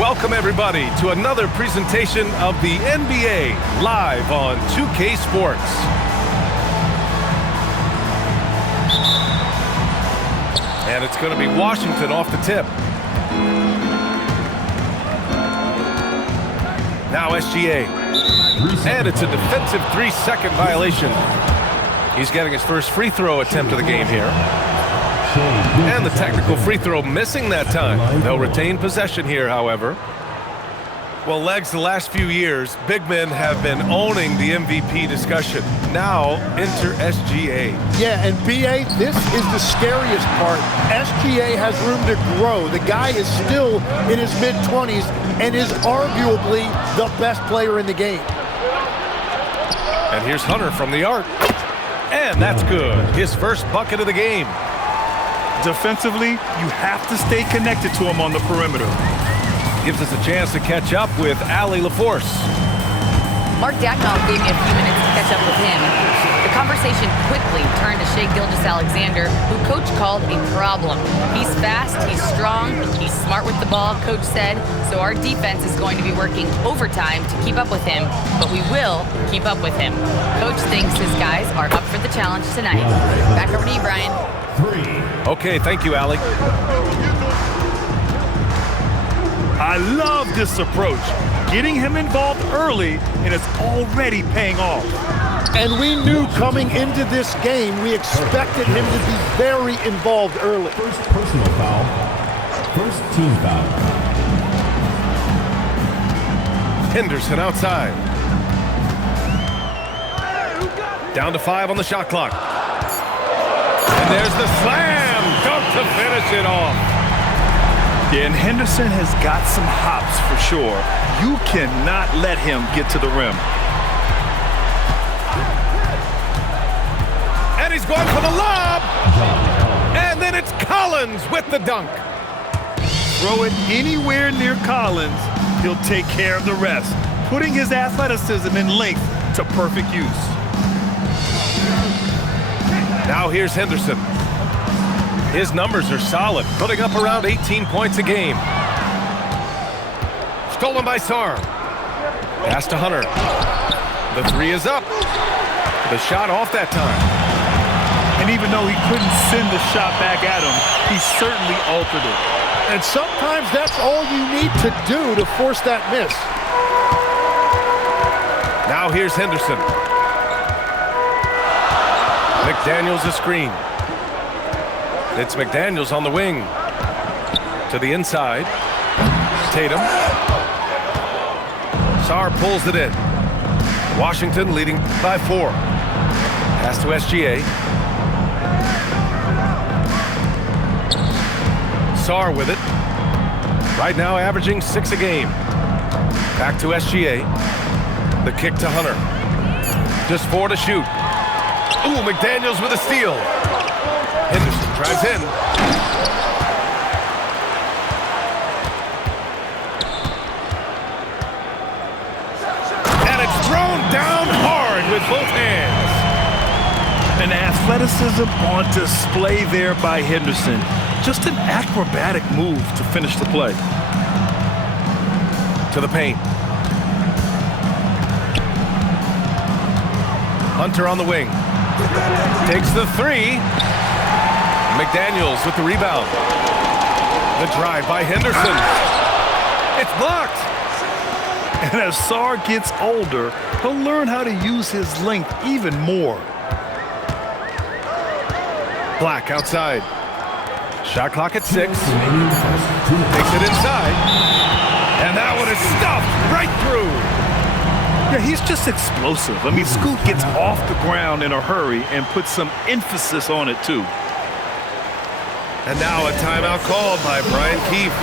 Welcome, everybody, to another presentation of the NBA live on 2K Sports. And it's going to be Washington off the tip. Now SGA. And it's a defensive 3-second violation. He's getting his first free throw attempt of the game here. And the technical free throw missing that time. They'll retain possession here, however. Well, Legs, the last few years, big men have been owning the MVP discussion. Now, enter SGA. Yeah, and BA, this is the scariest part. SGA has room to grow. The guy is still in his mid-20s and is arguably the best player in the game. And here's Hunter from the arc. And that's good. His first bucket of the game. Defensively, you have to stay connected to him on the perimeter. Gives us a chance to catch up with Allie LaForce. Mark Dagnall gave me a few minutes to catch up with him. The conversation quickly turned to Shai Gilgeous-Alexander, who Coach called a problem. He's fast, he's strong, he's smart with the ball, Coach said, so our defense is going to be working overtime to keep up with him, but we will keep up with him. Coach thinks his guys are up for the challenge tonight. Back over to you, Brian. Okay, thank you, Allie. I love this approach. Getting him involved early, and it's already paying off. And we knew coming into this game, we expected him to be very involved early. First personal foul. First team foul. Henderson outside. Down to 5 on the shot clock. And there's the slam dunk to finish it off. Yeah, and Henderson has got some hops for sure. You cannot let him get to the rim. And he's going for the lob. And then it's Collins with the dunk. Throw it anywhere near Collins, he'll take care of the rest, putting his athleticism and length to perfect use. Now here's Henderson. His numbers are solid, putting up around 18 points a game. Stolen by Sarr. Pass to Hunter. The three is up. The shot off that time. And even though he couldn't send the shot back at him, he certainly altered it. And sometimes that's all you need to do to force that miss. Now here's Henderson. McDaniels a screen. It's McDaniels on the wing. To the inside. Tatum. Sarr pulls it in. Washington leading by 4. Pass to SGA. Sarr with it. Right now averaging 6 a game. Back to SGA. The kick to Hunter. Just 4 to shoot. Ooh, McDaniels with a steal. Henderson drives in. And it's thrown down hard with both hands. An athleticism on display there by Henderson. Just an acrobatic move to finish the play. To the paint. Hunter on the wing. Takes the 3. McDaniels with the rebound. The drive by Henderson. It's blocked. And as Sarr gets older, he'll learn how to use his length even more. Black outside. Shot clock at 6. Takes it inside. And that one is stuffed right through. Yeah, he's just explosive. I mean, Scoot gets off the ground in a hurry and puts some emphasis on it, too. And now a timeout called by Brian Keefe.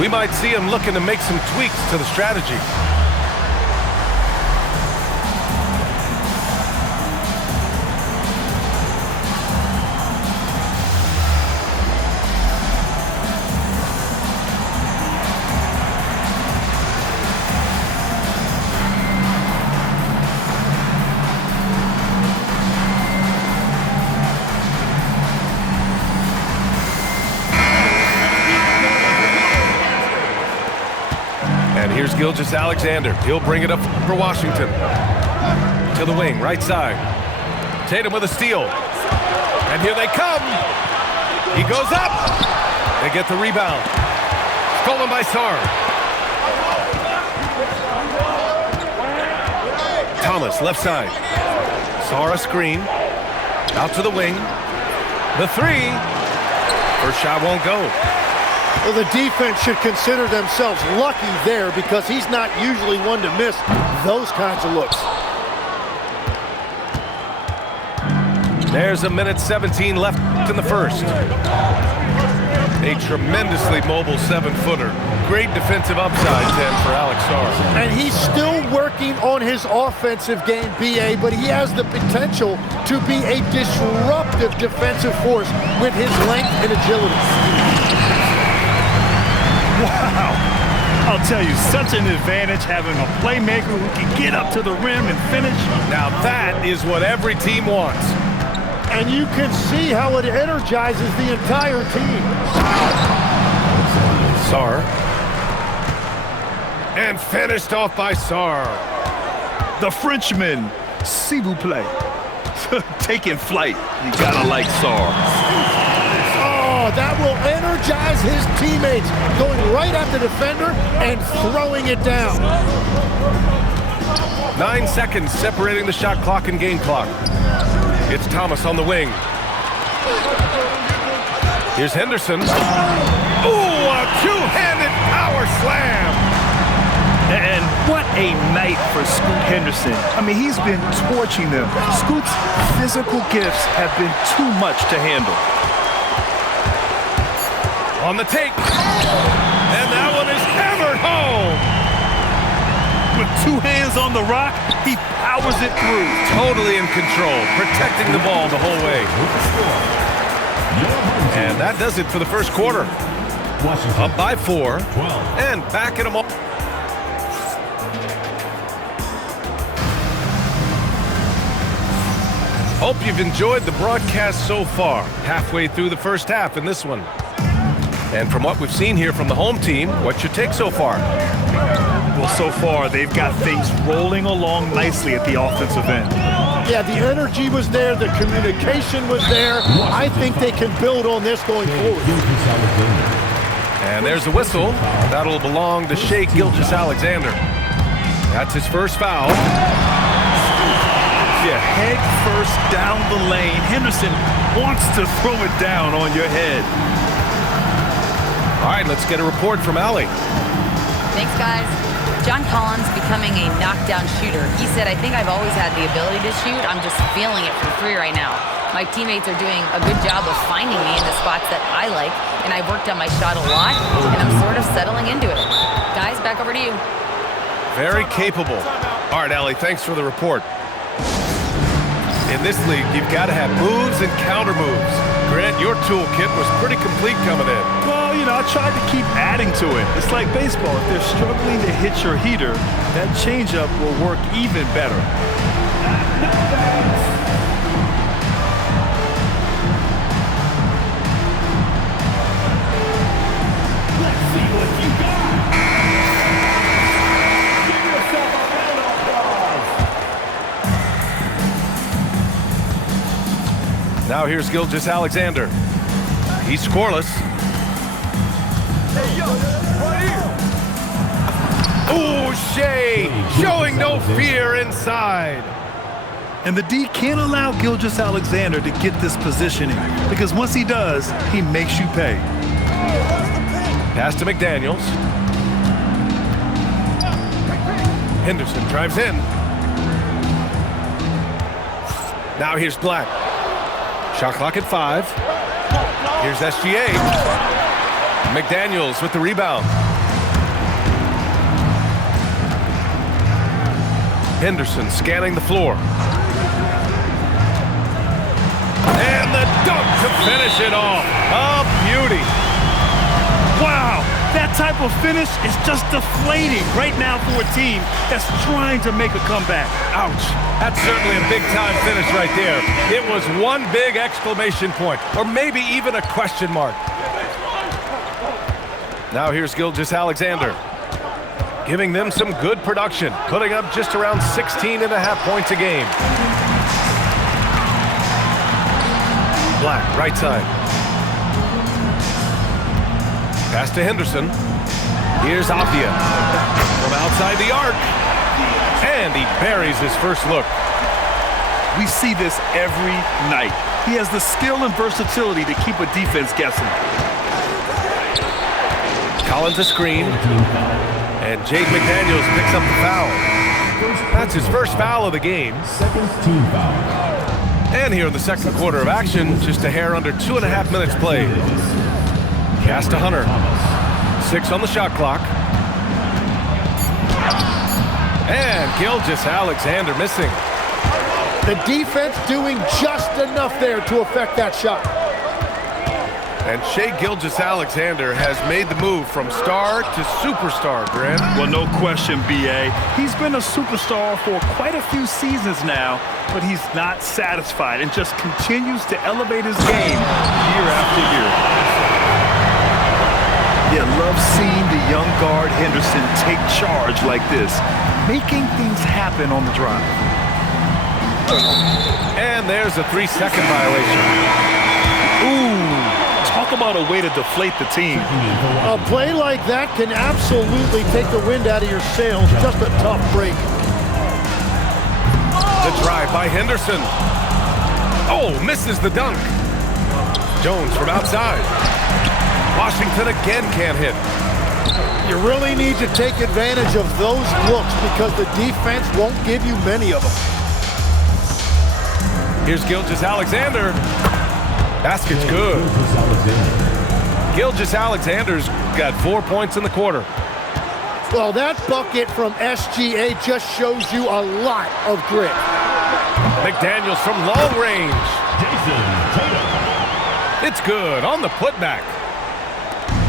We might see him looking to make some tweaks to the strategy. Here's Gilgeous-Alexander. He'll bring it up for Washington. To the wing, right side. Tatum with a steal. And here they come. He goes up. They get the rebound. Stolen by Sarr. Thomas, left side. Sarr a screen. Out to the wing. The three. First shot won't go. Well, the defense should consider themselves lucky there because he's not usually one to miss those kinds of looks. There's a minute 17 left in the first. A tremendously mobile 7-footer. Great defensive upside, 10 for Alex Sarr. And he's still working on his offensive game, B.A., but he has the potential to be a disruptive defensive force with his length and agility. Wow. I'll tell you, such an advantage having a playmaker who can get up to the rim and finish. Now that is what every team wants. And you can see how it energizes the entire team. Sarr. And finished off by Sarr. The Frenchman, s'il vous plaît. Taking flight. You gotta like Sarr. Oh, that will energize his teammates. Going right at the defender and throwing it down. 9 seconds separating the shot clock and game clock. It's Thomas on the wing. Here's Henderson. Ooh, a two-handed power slam. And what a night for Scoot Henderson. I mean, he's been torching them. Scoot's physical gifts have been too much to handle. On the take. And that one is hammered home. With two hands on the rock, he powers it through. Totally in control, protecting the ball the whole way. And that does it for the first quarter. Up by 4. And back at them all. Hope you've enjoyed the broadcast so far. Halfway through the first half in this one. And from what we've seen here from the home team, what's your take so far? Well, so far, they've got things rolling along nicely at the offensive end. Yeah, the energy was there. The communication was there. I think they can build on this going forward. And there's the whistle. That'll belong to Shai Gilgeous-Alexander. That's his first foul. Yeah, head first down the lane. Henderson wants to throw it down on your head. All right, let's get a report from Allie. Thanks, guys. John Collins becoming a knockdown shooter. He said, I think I've always had the ability to shoot. I'm just feeling it from 3 right now. My teammates are doing a good job of finding me in the spots that I like, and I've worked on my shot a lot, and I'm sort of settling into it. Guys, back over to you. Very capable. All right, Allie, thanks for the report. In this league, you've got to have moves and counter moves. Grant, your toolkit was pretty complete coming in. Well, you know, I tried to keep adding to it. It's like baseball. If they're struggling to hit your heater, that changeup will work even better. Let's see what you got. Give yourself a round of applause. Now here's Gilgeous-Alexander. He's scoreless. Hey, yo, right here. Ooh, Shai showing no fear inside. And the D can't allow Gilgeous-Alexander to get this positioning because once he does, he makes you pay. Pass to McDaniels. Henderson drives in. Now here's Black. Shot clock at 5. Here's SGA. McDaniels with the rebound. Henderson scanning the floor. And the dunk to finish it off. A beauty. Wow, that type of finish is just deflating right now for a team that's trying to make a comeback. Ouch. That's certainly a big-time finish right there. It was one big exclamation point, or maybe even a question mark. Now here's Gilgeous-Alexander. giving them some good production, putting up just around 16.5 points a game. Black, right side. Pass to Henderson. Here's Apia from outside the arc. And he buries his first look. We see this every night. He has the skill and versatility to keep a defense guessing. Collins a screen. And Jake McDaniels picks up the foul. That's his first foul of the game. Second team foul. And here in the second quarter of action, just a hair under 2.5 minutes played. Pass to Hunter. 6 on the shot clock. And Gilgeous-Alexander missing. The defense doing just enough there to affect that shot. And Shai Gilgeous-Alexander has made the move from star to superstar, Grant. Well, no question, B.A. He's been a superstar for quite a few seasons now, but he's not satisfied and just continues to elevate his game year after year. Yeah, love seeing the young guard Henderson take charge like this, making things happen on the drive. And there's a 3-second violation. Ooh, talk about a way to deflate the team. A play like that can absolutely take the wind out of your sails. Just a tough break. The drive by Henderson. Oh, misses the dunk. Jones from outside. Washington again can't hit. You really need to take advantage of those looks because the defense won't give you many of them. Here's Gilgeous-Alexander. Basket's good. Gilgeous-Alexander's got 4 points in the quarter. Well, that bucket from SGA just shows you a lot of grit. McDaniels from long range. It's good on the putback.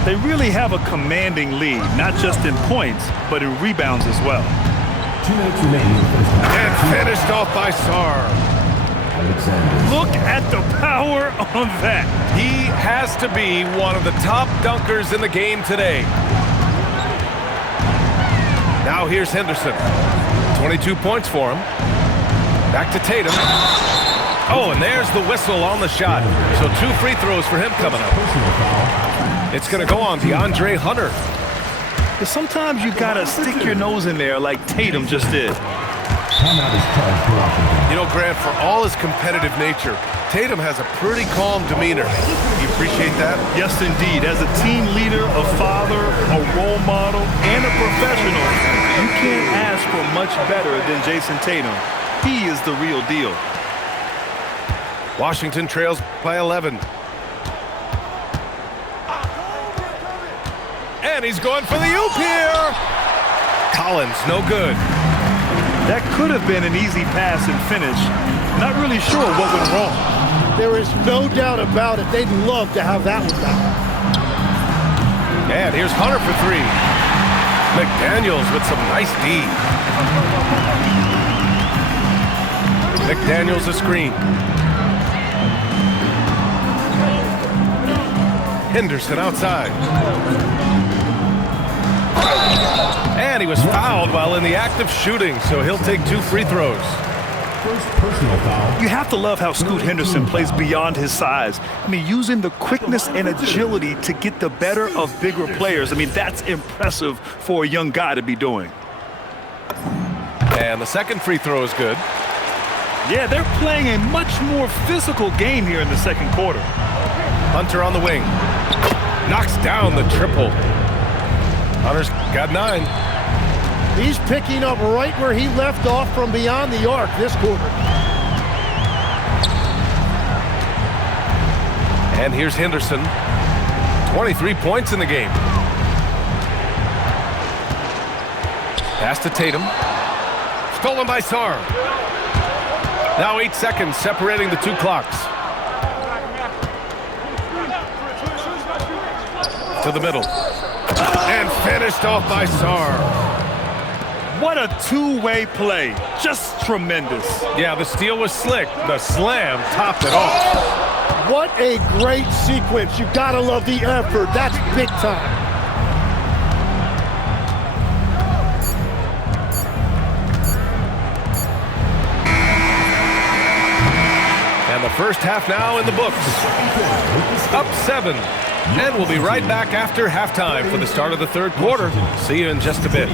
They really have a commanding lead, not just in points, but in rebounds as well. 2 minutes remaining. And finished off by Sarr. Look at the power on that. He has to be one of the top dunkers in the game today. Now here's Henderson. 22 points for him. Back to Tatum. Oh, and there's the whistle on the shot. So 2 free throws for him coming up. It's going to go on DeAndre Hunter. But sometimes you got to stick your nose in there like Tatum just did. You know, Grant, for all his competitive nature, Tatum has a pretty calm demeanor. You appreciate that? Yes, indeed. As a team leader, a father, a role model, and a professional, you can't ask for much better than Jason Tatum. He is the real deal. Washington trails by 11. And he's going for the oop here. Collins, no good. That could have been an easy pass and finish. Not really sure what went wrong. There is no doubt about it. They'd love to have that one back. And here's Hunter for 3. McDaniels with some nice D. McDaniels a screen. Henderson outside. And he was fouled while in the act of shooting, so he'll take 2 free throws. First personal foul. You have to love how Scoot Henderson plays beyond his size. I mean, using the quickness and agility to get the better of bigger players. I mean, that's impressive for a young guy to be doing. And the second free throw is good. Yeah, they're playing a much more physical game here in the second quarter. Hunter on the wing. Knocks down the triple. Hunter's got 9. He's picking up right where he left off from beyond the arc this quarter. And here's Henderson. 23 points in the game. Pass to Tatum. Stolen by Sarr. Now 8 seconds separating the 2 clocks. To the middle. And finished off by Sarr. What a two-way play. Just tremendous. Yeah, the steal was slick. The slam topped it off. What a great sequence. You gotta love the effort. That's big time. First half now in the books. Up 7. And we'll be right back after halftime for the start of the third quarter. See you in just a bit.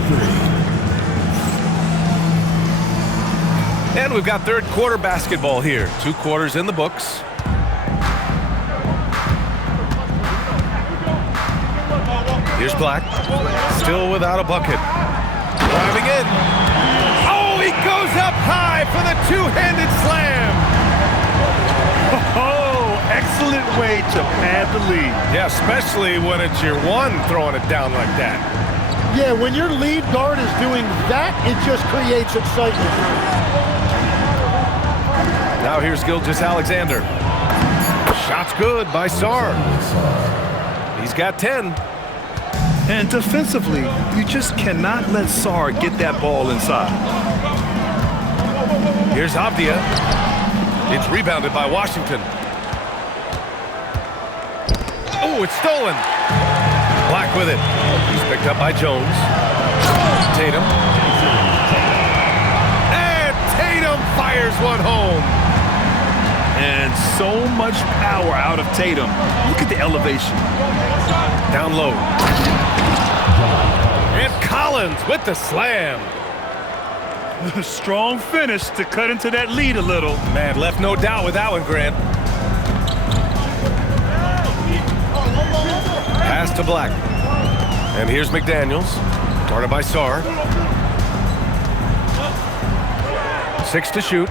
And we've got third quarter basketball here. 2 quarters in the books. Here's Black. Still without a bucket. Driving in. Oh, he goes up high for the two-handed slam. Oh, excellent way to pad the lead. Yeah, especially when it's your one throwing it down like that. Yeah, when your lead guard is doing that, it just creates excitement. Now here's Gilgeous-Alexander. Shot's good by Sarr. He's got 10. And defensively, you just cannot let Sarr get that ball inside. Here's Avdia. It's rebounded by Washington. Oh, it's stolen. Black with it. He's picked up by Jones. Tatum. And Tatum fires one home. And so much power out of Tatum. Look at the elevation. Down low. And Collins with the slam. Strong finish to cut into that lead a little. Man, left no doubt with that one, Grant. Pass to Black. And here's McDaniels. Guarded by Sarr. 6 to shoot.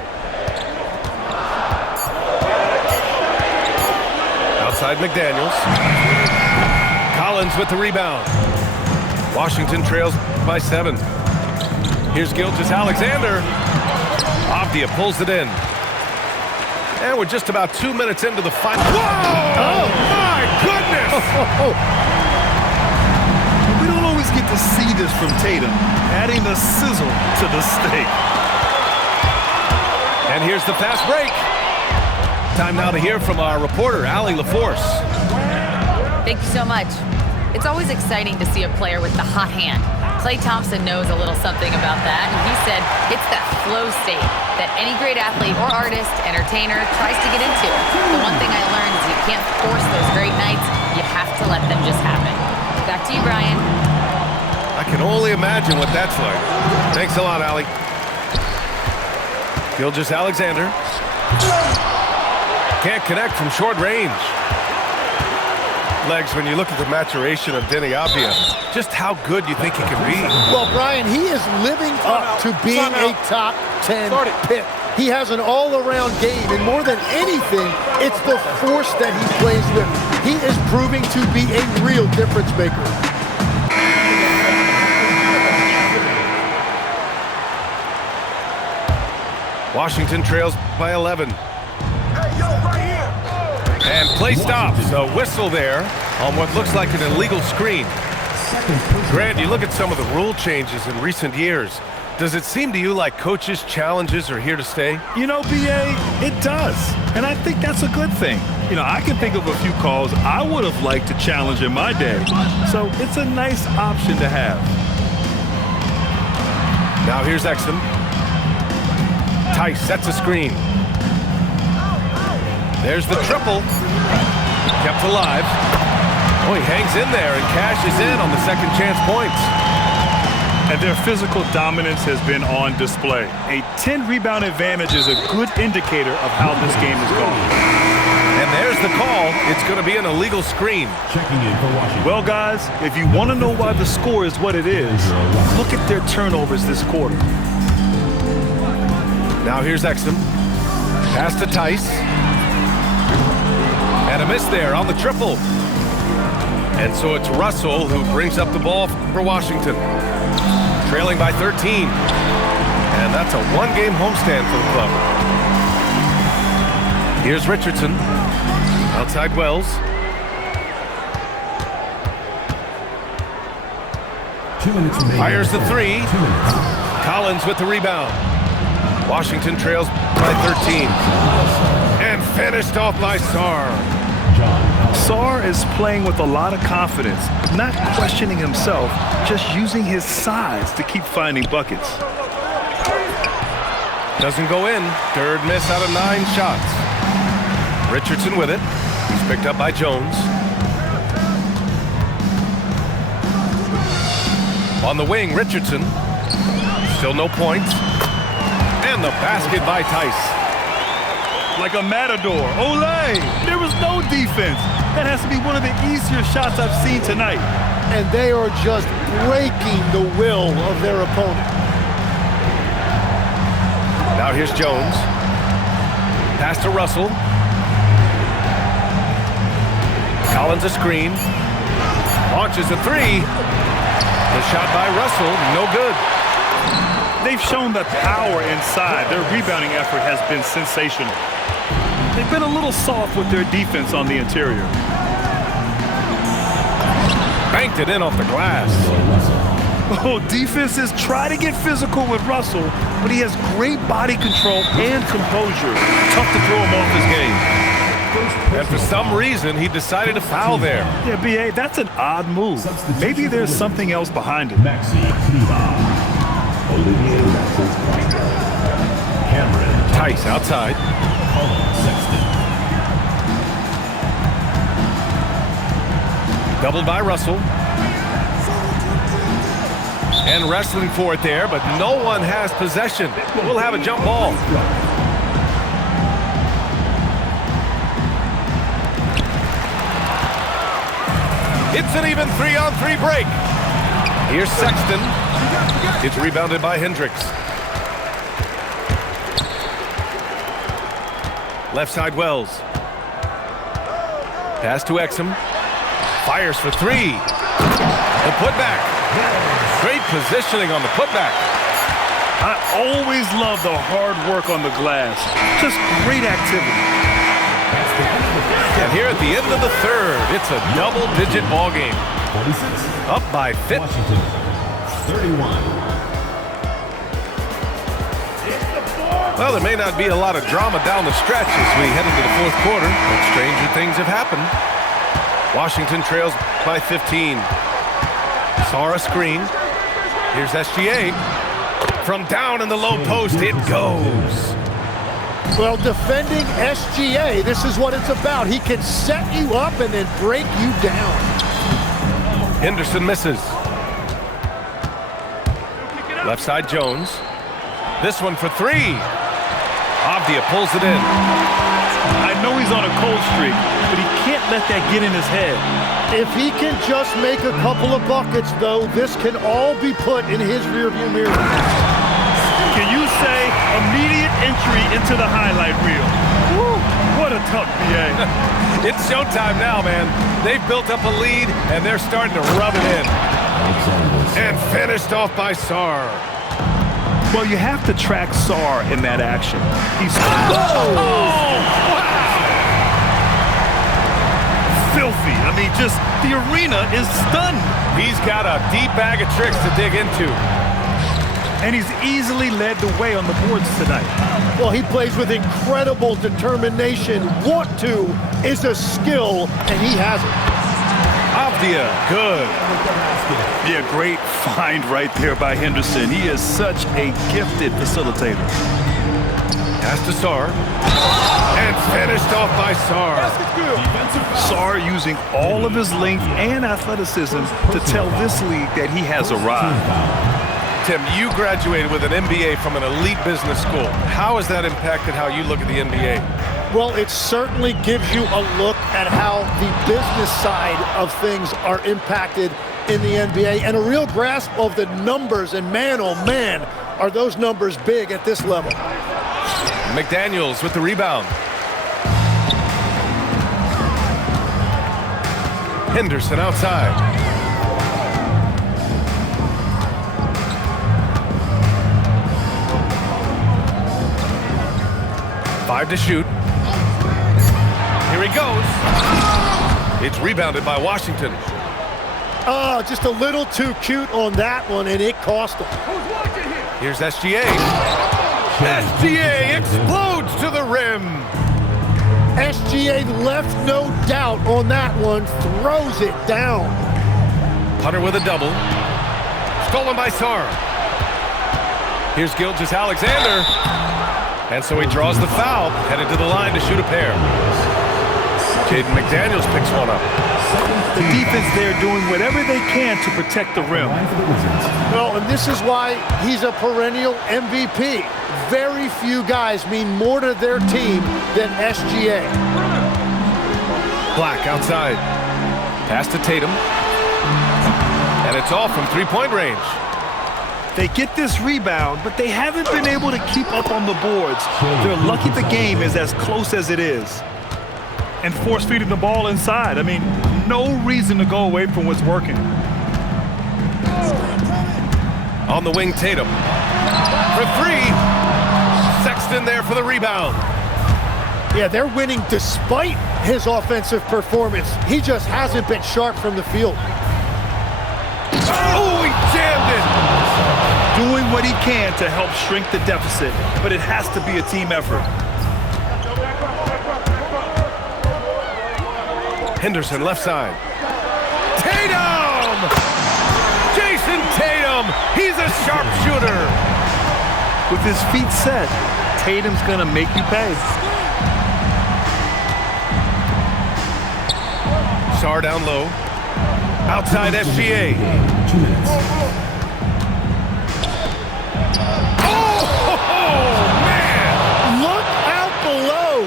Outside McDaniels. Collins with the rebound. Washington trails by 7. Here's Gilgeous-Alexander. Avdia pulls it in. And we're just about 2 minutes into the final. Whoa! Oh, my goodness! We don't always get to see this from Tatum, adding the sizzle to the steak. And here's the fast break. Time now to hear from our reporter, Allie LaForce. Thank you so much. It's always exciting to see a player with the hot hand. Klay Thompson knows a little something about that, and he said it's that flow state that any great athlete or artist, entertainer, tries to get into. The one thing I learned is you can't force those great nights. You have to let them just happen. Back to you, Brian. I can only imagine what that's like. Thanks a lot, Allie. Gilgeous-Alexander. Can't connect from short range. Legs, when you look at the maturation of Deni Avdia, just how good you think he can be. Well, Brian, he is living up to being a top 10 pick. He has an all-around game, and more than anything, it's the force that he plays with. He is proving to be a real difference maker. Washington trails by 11. And play stops. A whistle there on what looks like an illegal screen. Grant, you look at some of the rule changes in recent years. Does it seem to you like coaches' challenges are here to stay? You know, B.A., it does. And I think that's a good thing. You know, I can think of a few calls I would have liked to challenge in my day. So it's a nice option to have. Now here's Exum. Tice sets a screen. There's the triple. Kept alive. Oh, he hangs in there and cashes in on the second chance points. And their physical dominance has been on display. A 10-rebound advantage is a good indicator of how this game is going. And there's the call. It's going to be an illegal screen. Checking in for Washington. Well, guys, if you want to know why the score is what it is, look at their turnovers this quarter. Now here's Exum. Pass to Tice. And a miss there on the triple. And so it's Russell who brings up the ball for Washington. Trailing by 13. And that's a one-game homestand for the club. Here's Richardson. Outside Wells. 2 minutes remaining. Fires the 3. 2 minutes. Collins with the rebound. Washington trails by 13. And finished off by Sarr. Sarr is playing with a lot of confidence, not questioning himself, just using his size to keep finding buckets. Doesn't go in. Third miss out of 9 shots. Richardson with it. He's picked up by Jones. On the wing, Richardson. Still no points. And the basket by Tice. Like a matador. Olé! There was no defense. That has to be one of the easier shots I've seen tonight. And they are just breaking the will of their opponent. Now here's Jones. Pass to Russell. Collins a screen. Launches a three. The shot by Russell, no good. They've shown the power inside. Their rebounding effort has been sensational. They've been a little soft with their defense on the interior. Banked it in off the glass. Oh, defenses try to get physical with Russell, but he has great body control and composure. Tough to throw him off his game. And for some reason, he decided to foul there. Yeah, B.A., that's an odd move. Maybe there's something else behind it. Maxi Kleber. Olivier Alexis Cameron. Tice outside. Colin Sexton. Doubled by Russell. And wrestling for it there, but no one has possession. We'll have a jump ball. It's an even 3-on-3 break. Here's Sexton. It's rebounded by Hendricks. Left side Wells. Pass to Exum. Fires for three. The putback. Great positioning on the putback. I always love the hard work on the glass. Just great activity. And here at the end of the third, it's a double-digit ball game. 46. Up by 50. Washington. 31. Well, there may not be a lot of drama down the stretch as we head into the fourth quarter, but stranger things have happened. Washington trails by 15. Sara screen. Here's SGA. From down in the low post, it goes. Well, defending SGA, this is what it's about. He can set you up and then break you down. Henderson misses. Left side Jones. This one for three. Avdia pulls it in. I know he's on a cold streak, but he can't let that get in his head. If he can just make a couple of buckets, though, this can all be put in his rearview mirror. Can you say immediate entry into the highlight reel? Woo, what a tough BA. It's showtime now, man. They've built up a lead, and they're starting to rub it in. And finished off by Sarr. Well, you have to track Sarr in that action. He's filthy. I mean, just the arena is stunned. He's got a deep bag of tricks to dig into. And he's easily led the way on the boards tonight. Well, he plays with incredible determination. Want to is a skill, and he has it. Avdia, good. Yeah, great find right there by Henderson. He is such a gifted facilitator. Pass to Sarr. And finished off by Sarr. Sarr using all of his length and athleticism to tell this league that he has arrived. Tim, you graduated with an MBA from an elite business school. How has that impacted how you look at the NBA? Well, it certainly gives you a look at how the business side of things are impacted in the NBA and a real grasp of the numbers. And man, oh man, are those numbers big at this level. McDaniels with the rebound. Henderson outside. 5 to shoot. Here he goes. It's rebounded by Washington. Oh, just a little too cute on that one, and it cost him. Here's SGA. SGA explodes to the rim. SGA left no doubt on that one, throws it down. Hunter with a double. Stolen by Sarr. Here's Gilgeous-Alexander. And so he draws the foul, headed to the line to shoot a pair. Jaden McDaniels picks one up. The defense there doing whatever they can to protect the rim. Well, and this is why he's a perennial MVP. Very few guys mean more to their team than SGA. Black outside. Pass to Tatum. And it's all from three-point range. They get this rebound, but they haven't been able to keep up on the boards. They're lucky the game is as close as it is. And force-feeding the ball inside. I mean, no reason to go away from what's working. On the wing, Tatum. For three. Sexton there for the rebound. Yeah, they're winning despite his offensive performance. He just hasn't been sharp from the field. Oh, he jammed it. Doing what he can to help shrink the deficit, but it has to be a team effort. Henderson left side. Tatum! Jason Tatum! He's a sharpshooter. With his feet set, Tatum's gonna make you pay. Sarr down low. Outside SGA. 2 minutes. Oh, man! Look out below.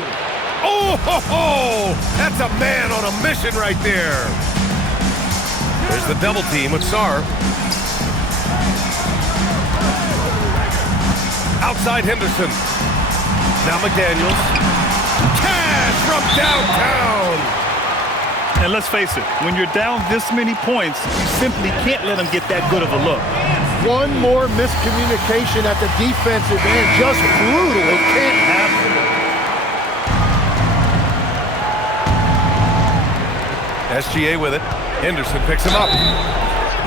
Oh, that's a man on a mission right there. There's the double team with Sarr. Outside Henderson. Now McDaniels. Cash from downtown. And let's face it, when you're down this many points, you simply can't let them get that good of a look. One more miscommunication at the defensive end. Just brutal. It can't happen. SGA with it. Henderson picks him up.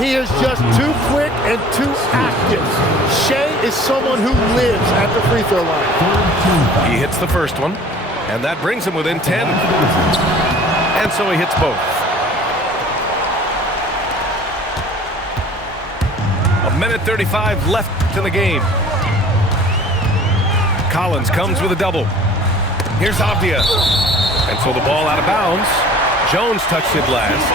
He is just too quick and too active. Shea is someone who lives at the free throw line. He hits the first one, and that brings him within 10. And so he hits both. A minute 35 left in the game. Collins comes with a double. Here's Avdia. And so the ball out of bounds. Jones touched it last.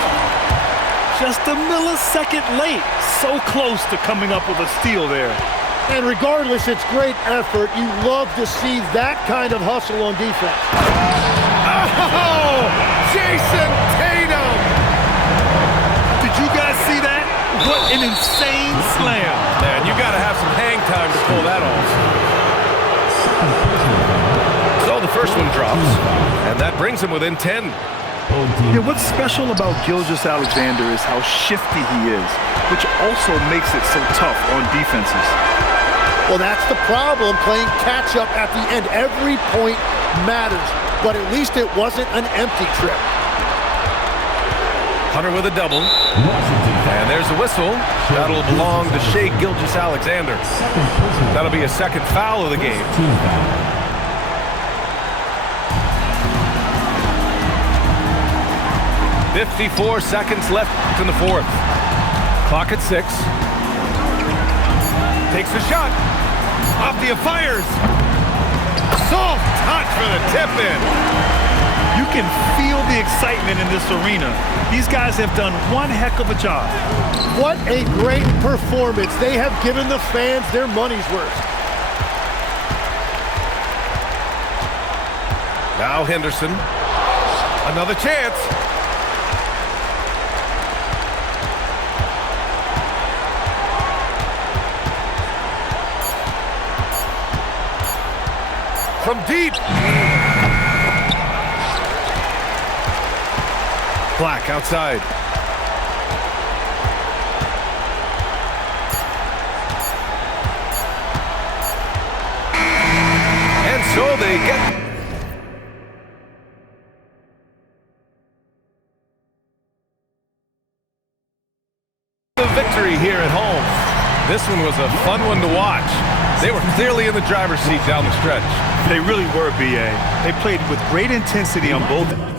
Just a millisecond late. So close to coming up with a steal there. And regardless, it's great effort. You love to see that kind of hustle on defense. Oh! Jason Tatum! Did you guys see that? What an insane slam. Man, you got to have some hang time to pull that off. So the first one drops, and that brings him within 10. Yeah, what's special about Gilgeous-Alexander is how shifty he is, which also makes it so tough on defenses. Well, that's the problem, playing catch-up at the end. Every point matters, but at least it wasn't an empty trip. Hunter with a double. And there's the whistle. That'll belong to Shai Gilgeous-Alexander. That'll be a second foul of the game. 54 seconds left in the fourth. Clock at 6. Takes a shot. Avdia fires. Soft touch for the tip-in. You can feel the excitement in this arena. These guys have done one heck of a job. What a great performance. They have given the fans their money's worth. Now Henderson. Another chance. From deep. Black outside. And so they get the victory here at home. This one was a fun one to watch. They were clearly in the driver's seat down the stretch. They really were, B.A. They played with great intensity on both ends.